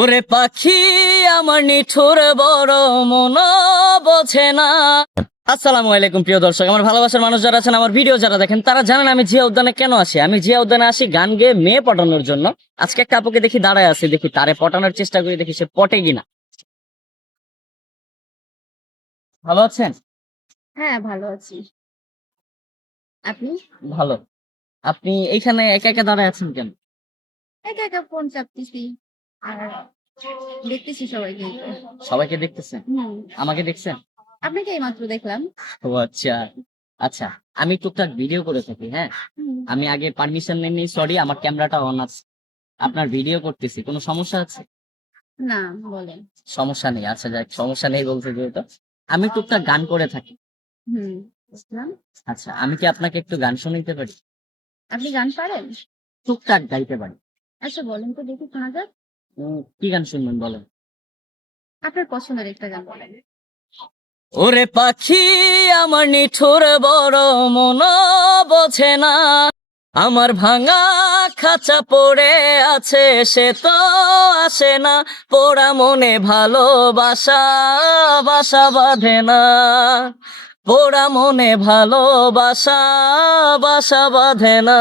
ওরে পাখি আমার নিঠুর বড় মন বোঝে না। আসসালামু আলাইকুম প্রিয় দর্শক, আমার ভালোবাসার মানুষ যারা আছেন, আমার ভিডিও যারা দেখেন তারা জানেন আমি জিয়া উদ্যানে কেন আসি। আমি জিয়া উদ্যানে আসি গান গেয়ে মেয়ে পটানোর জন্য। আজকে একটা আপুকে দেখি দাঁড়ায় আছে, দেখি তারে পটানোর চেষ্টা করি, দেখি সে পটে কিনা। ভালো আছেন? হ্যাঁ, ভালো আছি। আপনি? ভালো। আপনি এইখানে একা একা দাঁড়ায় আছেন কেন? একা, একা ফোন চাপতেছি। আর দেখতেছি সবাইকে। সবাইকে দেখতেছেন? হুম। আমাকে দেখছেন? আপনাকে এইমাত্র দেখলাম। ও আচ্ছা। আচ্ছা, আমি টুকটাক ভিডিও করে থাকি, হ্যাঁ। হুম। আমি আগে পারমিশন নেই, সরি, আমার ক্যামেরাটা অন আছে, আপনার ভিডিও করতেছি, কোনো সমস্যা আছে? না, বলেন। সমস্যা নেই, আচ্ছা যাক, সমস্যা নেই বলতে যেহেতু আমি টুকটাক গান করে থাকি। হুম, বুঝলাম। আচ্ছা, আমি কি আপনাকে একটু গান শোনাইতে পারি? আপনি গান পারেন? টুকটাক গাইতে পারি। আচ্ছা বলেন তো দেখি শোনা যাক। কি গান শুনবেন বলেন? আপনার পছন্দের একটা গান বলেন। ওরে পাখি আমার নিঠুর বড় মন বোঝে না, আমার ভাঙা খাঁচা পড়ে আছে, সে তো আসে না, পোড়া মনে ভালোবাসা বাসা বাঁধে না, পোড়া মনে ভালোবাসা বাসা বাঁধে না।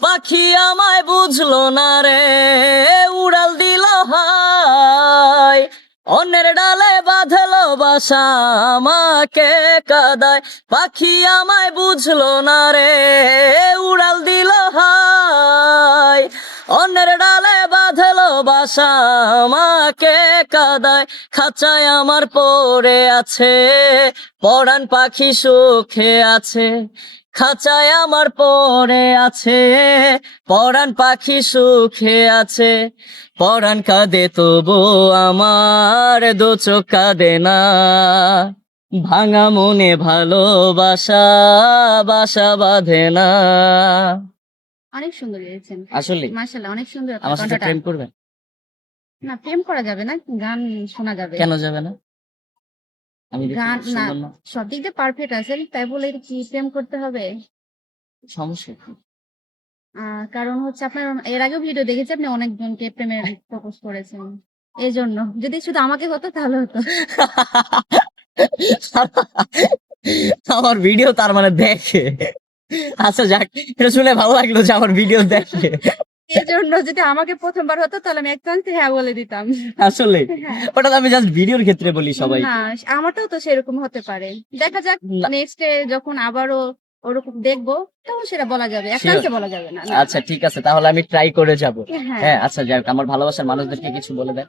পাখি আমায় বুঝলো না রে, উড়াল দিল হায়, অন্যের ডালে বাঁধলো বাসা, আমাকে কাদায়। পাখি আমায় বুঝলো না রে, উড়াল দিল হায়, অন্যের ডালে বাঁধলো বাসা, আমাকে কাদায়। খাঁচায় আমার পড়ে আছে, পরাণ পাখি সুখে আছে। খাঁচায় আমার পড়ে আছে, পরাণ পাখি সুখে আছে। পরাণ কাঁদে তবু আমার দু চোখ কাঁদে না, ভাঙা মনে ভালোবাসা বাসা বাঁধে না। অনেক সুন্দর গেয়েছেন। আসলে মাশাআল্লাহ, অনেক সুন্দর আপনার আমার সাথে কণ্ঠটা। প্রেম করবেন? না, প্রেম করা যাবে না, গান শোনা যাবে। কেন যাবে না? আমি দেখি গান না, সুন্দর না? সব দিক দিয়ে পারফেক্ট আছেন, তাই বলে কি প্রেম করতে হবে? সমস্যা কি? কারণ হচ্ছে আপনার এর আগেও ভিডিও দেখেছি, আপনি অনেকজনকে প্রেমের প্রপোজ করেছেন। এজন্য যদি শুধু আমাকে হতো তাহলে হতো। আমার ভিডিও তার মানে দেখে? আচ্ছা যাক, এটা শুনে ভালো লাগলো যে আমার ভিডিও দেখে। এজন্য যদি আমাকে প্রথমবার হতো তাহলে আমি একদম হ্যাঁ বলে দিতাম। আসলে হ্যাঁ। ওটা তো আমি জাস্ট ভিডিওর ক্ষেত্রে বলি সবাই। না, আমারটাও তো সেরকম হতে পারে। দেখা যাক, না, নেক্সট ডে যখন আবারও ওরকম দেখবো তখন সেটা বলা যাবে। শিওর। একান্তে বলা যাবে না। না। আচ্ছা ঠিক আছে, তাহলে আমি ট্রাই করে যাব। হ্যাঁ। হ্যাঁ আচ্ছা যাক, আমার ভালোবাসার মানুষদেরকে কিছু বলে দেন।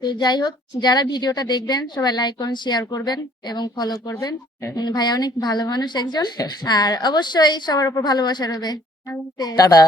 তো যাই হোক, যারা ভিডিওটা দেখবেন সবাই লাইক করুন, শেয়ার করবেন এবং ফলো করবেন। হ্যাঁ। ভাইয়া অনেক ভালো মানুষ একজন। আর অবশ্যই সবার উপর ভালোবাসা রবে। টাটা।